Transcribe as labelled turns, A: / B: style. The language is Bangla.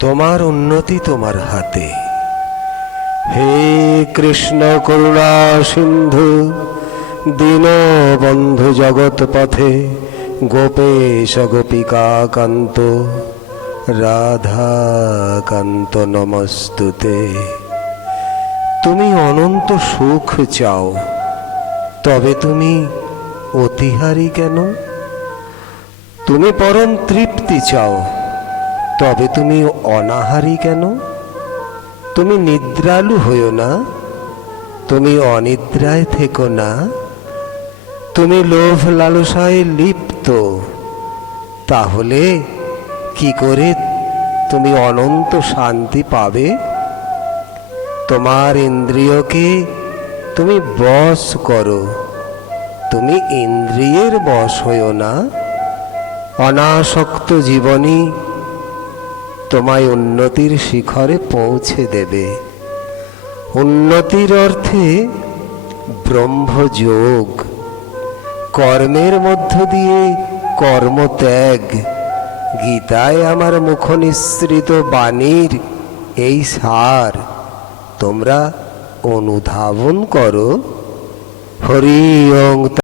A: তোমার উন্নতি তোমার হাতে। হে কৃষ্ণ করুণা সিন্ধু দীন বন্ধু জগৎ পথে গোপেশ গোপিকা কান্ত, রাধা কান্ত নমস্তুতে। তুমি অনন্ত সুখ চাও, তবে তুমি অতিহারি কেন? তুমি পরম তৃপ্তি চাও তবে তুমি অনাহারি কেন? তুমি নিদ্রালু হইও না। তুমি অনিদ্রায় থেকো না। তুমি লোভ লালসায় লিপ্ত। তাহলে কি করে তুমি অনন্ত শান্তি পাবে? তোমার ইন্দ্রিয়কে তুমি বস করো। তুমি ইন্দ্রিয়ের বশ হইও না। অনাসক্ত জীবনী তোমায় উন্নতির শিখরে পৌঁছে দেবে। উন্নতির অর্থে ব্রহ্মযোগ। কর্মের মধ্য দিয়ে কর্মত্যাগ। গীতায় আমার মুখ নিঃসৃত বাণীর এই সার। তোমরা অনুধাবন করো। হরি ওং